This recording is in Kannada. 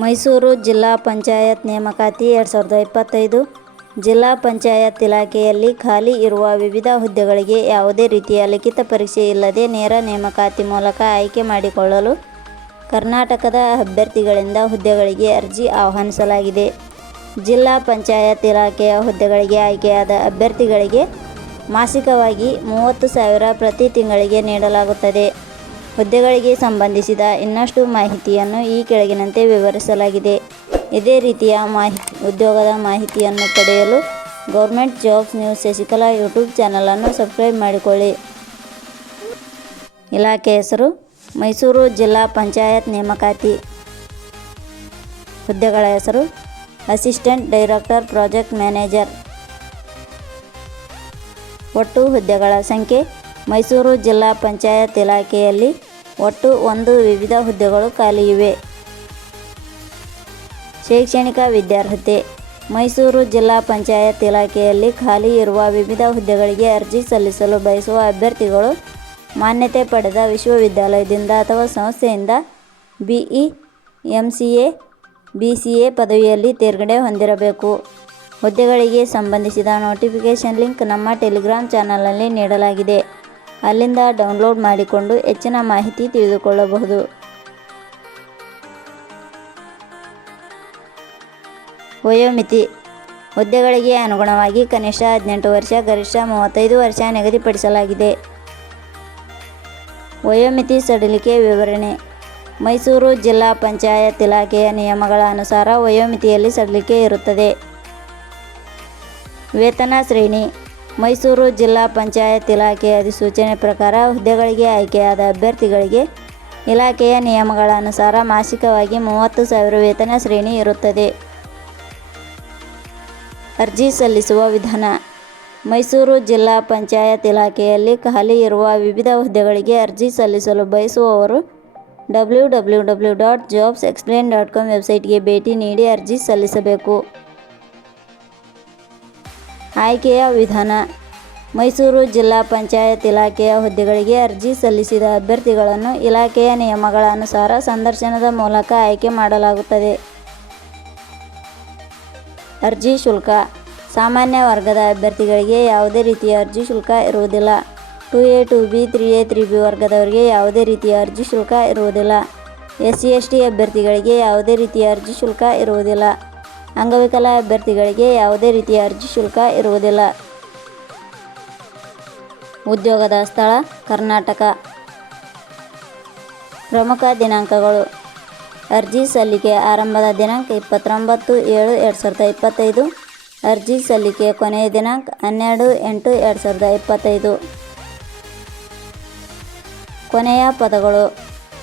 ಮೈಸೂರು ಜಿಲ್ಲಾ ಪಂಚಾಯತ್ ನೇಮಕಾತಿ ಎರಡು ಸಾವಿರದ ಇಪ್ಪತ್ತೈದು. ಜಿಲ್ಲಾ ಪಂಚಾಯತ್ ಇಲಾಖೆಯಲ್ಲಿ ಖಾಲಿ ಇರುವ ವಿವಿಧ ಹುದ್ದೆಗಳಿಗೆ ಯಾವುದೇ ರೀತಿಯ ಲಿಖಿತ ಪರೀಕ್ಷೆ ಇಲ್ಲದೆ ನೇರ ನೇಮಕಾತಿ ಮೂಲಕ ಆಯ್ಕೆ ಮಾಡಿಕೊಳ್ಳಲು ಕರ್ನಾಟಕದ ಅಭ್ಯರ್ಥಿಗಳಿಂದ ಹುದ್ದೆಗಳಿಗೆ ಅರ್ಜಿ ಆಹ್ವಾನಿಸಲಾಗಿದೆ. ಜಿಲ್ಲಾ ಪಂಚಾಯತ್ ಇಲಾಖೆಯ ಹುದ್ದೆಗಳಿಗೆ ಆಯ್ಕೆಯಾದ ಅಭ್ಯರ್ಥಿಗಳಿಗೆ ಮಾಸಿಕವಾಗಿ ಮೂವತ್ತು ಸಾವಿರ ಪ್ರತಿ ತಿಂಗಳಿಗೆ ನೀಡಲಾಗುತ್ತದೆ. ಹುದ್ದೆಗಳಿಗೆ ಸಂಬಂಧಿಸಿದ ಇನ್ನಷ್ಟು ಮಾಹಿತಿಯನ್ನು ಈ ಕೆಳಗಿನಂತೆ ವಿವರಿಸಲಾಗಿದೆ. ಇದೇ ರೀತಿಯ ಮಾಹಿತಿ, ಉದ್ಯೋಗದ ಮಾಹಿತಿಯನ್ನು ಪಡೆಯಲು government jobs news Shashikala YouTube ಚಾನಲನ್ನು ಸಬ್ಸ್ಕ್ರೈಬ್ ಮಾಡಿಕೊಳ್ಳಿ. ಇಲಾಖೆ ಹೆಸರು, ಮೈಸೂರು ಜಿಲ್ಲಾ ಪಂಚಾಯತ್ ನೇಮಕಾತಿ. ಹುದ್ದೆಗಳ ಹೆಸರು, ಅಸಿಸ್ಟೆಂಟ್ ಡೈರೆಕ್ಟರ್, ಪ್ರಾಜೆಕ್ಟ್ ಮ್ಯಾನೇಜರ್. ಒಟ್ಟು ಹುದ್ದೆಗಳ ಸಂಖ್ಯೆ ಮೈಸೂರು ಜಿಲ್ಲಾ ಪಂಚಾಯತ್ ಇಲಾಖೆಯಲ್ಲಿ ಒಟ್ಟು ಒಂದು ವಿವಿಧ ಹುದ್ದೆಗಳು ಖಾಲಿ ಇವೆ. ಶೈಕ್ಷಣಿಕ ವಿದ್ಯಾರ್ಹತೆ ಮೈಸೂರು ಜಿಲ್ಲಾ ಪಂಚಾಯತ್ ಇಲಾಖೆಯಲ್ಲಿ ಖಾಲಿ ಇರುವ ವಿವಿಧ ಹುದ್ದೆಗಳಿಗೆ ಅರ್ಜಿ ಸಲ್ಲಿಸಲು ಬಯಸುವ ಅಭ್ಯರ್ಥಿಗಳು ಮಾನ್ಯತೆ ಪಡೆದ ವಿಶ್ವವಿದ್ಯಾಲಯದಿಂದ ಅಥವಾ ಸಂಸ್ಥೆಯಿಂದ ಬಿಇ, ಸಿ ಎ ಪದವಿಯಲ್ಲಿ ತೇರ್ಗಡೆ ಹೊಂದಿರಬೇಕು. ಹುದ್ದೆಗಳಿಗೆ ಸಂಬಂಧಿಸಿದ ನೋಟಿಫಿಕೇಷನ್ ಲಿಂಕ್ ನಮ್ಮ ಟೆಲಿಗ್ರಾಮ್ ಚಾನಲ್ನಲ್ಲಿ ನೀಡಲಾಗಿದೆ. ಅಲ್ಲಿಂದ ಡೌನ್ಲೋಡ್ ಮಾಡಿಕೊಂಡು ಹೆಚ್ಚಿನ ಮಾಹಿತಿ ತಿಳಿದುಕೊಳ್ಳಬಹುದು. ವಯೋಮಿತಿ ಹುದ್ದೆಗಳಿಗೆ ಅನುಗುಣವಾಗಿ ಕನಿಷ್ಠ ಹದಿನೆಂಟು ವರ್ಷ, ಗರಿಷ್ಠ ಮೂವತ್ತೈದು ವರ್ಷ ನಿಗದಿಪಡಿಸಲಾಗಿದೆ. ವಯೋಮಿತಿ ಸಡಿಲಿಕೆ ವಿವರಣೆ ಮೈಸೂರು ಜಿಲ್ಲಾ ಪಂಚಾಯತ್ ಇಲಾಖೆಯ ನಿಯಮಗಳ ಅನುಸಾರ ವಯೋಮಿತಿಯಲ್ಲಿ ಸಡಿಲಿಕೆ ಇರುತ್ತದೆ. ವೇತನ ಶ್ರೇಣಿ ಮೈಸೂರು ಜಿಲ್ಲಾ ಪಂಚಾಯತ್ ಇಲಾಖೆ ಅಧಿಸೂಚನೆ ಪ್ರಕಾರ ಹುದ್ದೆಗಳಿಗೆ ಆಯ್ಕೆಯಾದ ಅಭ್ಯರ್ಥಿಗಳಿಗೆ ಇಲಾಖೆಯ ನಿಯಮಗಳ ಅನುಸಾರ ಮಾಸಿಕವಾಗಿ ಮೂವತ್ತು ಸಾವಿರ ವೇತನ ಶ್ರೇಣಿ ಇರುತ್ತದೆ. ಅರ್ಜಿ ಸಲ್ಲಿಸುವ ವಿಧಾನ ಮೈಸೂರು ಜಿಲ್ಲಾ ಪಂಚಾಯತ್ ಇಲಾಖೆಯಲ್ಲಿ ಖಾಲಿ ಇರುವ ವಿವಿಧ ಹುದ್ದೆಗಳಿಗೆ ಅರ್ಜಿ ಸಲ್ಲಿಸಲು ಬಯಸುವವರು W W W dot jobs explain dot com ವೆಬ್ಸೈಟ್ಗೆ ಭೇಟಿ ನೀಡಿ ಅರ್ಜಿ ಸಲ್ಲಿಸಬೇಕು. ಆಯ್ಕೆಯ ವಿಧಾನ ಮೈಸೂರು ಜಿಲ್ಲಾ ಪಂಚಾಯತ್ ಇಲಾಖೆಯ ಹುದ್ದೆಗಳಿಗೆ ಅರ್ಜಿ ಸಲ್ಲಿಸಿದ ಅಭ್ಯರ್ಥಿಗಳನ್ನು ಇಲಾಖೆಯ ನಿಯಮಗಳ ಅನುಸಾರ ಸಂದರ್ಶನದ ಮೂಲಕ ಆಯ್ಕೆ ಮಾಡಲಾಗುತ್ತದೆ. ಅರ್ಜಿ ಶುಲ್ಕ ಸಾಮಾನ್ಯ ವರ್ಗದ ಅಭ್ಯರ್ಥಿಗಳಿಗೆ ಯಾವುದೇ ರೀತಿಯ ಅರ್ಜಿ ಶುಲ್ಕ ಇರುವುದಿಲ್ಲ. Two A, two B, three A, three B ವರ್ಗದವರಿಗೆ ಯಾವುದೇ ರೀತಿಯ ಅರ್ಜಿ ಶುಲ್ಕ ಇರುವುದಿಲ್ಲ. ಎಸ್ ಸಿ ಎಸ್ ಟಿ ಅಭ್ಯರ್ಥಿಗಳಿಗೆ ಯಾವುದೇ ರೀತಿಯ ಅರ್ಜಿ ಶುಲ್ಕ ಇರುವುದಿಲ್ಲ. ಅಂಗವಿಕಲ ಅಭ್ಯರ್ಥಿಗಳಿಗೆ ಯಾವುದೇ ರೀತಿಯ ಅರ್ಜಿ ಶುಲ್ಕ ಇರುವುದಿಲ್ಲ. ಉದ್ಯೋಗದ ಸ್ಥಳ, ಕರ್ನಾಟಕ. ಪ್ರಮುಖ ದಿನಾಂಕಗಳು ಅರ್ಜಿ ಸಲ್ಲಿಕೆ ಆರಂಭದ ದಿನಾಂಕ ಇಪ್ಪತ್ತೊಂಬತ್ತು ಏಳು ಎರಡು ಸಾವಿರದ ಇಪ್ಪತ್ತೈದು. ಅರ್ಜಿ ಸಲ್ಲಿಕೆ ಕೊನೆಯ ದಿನಾಂಕ ಹನ್ನೆರಡು ಎಂಟು ಎರಡು ಸಾವಿರದ ಇಪ್ಪತ್ತೈದು. ಕೊನೆಯ ಪದಗಳು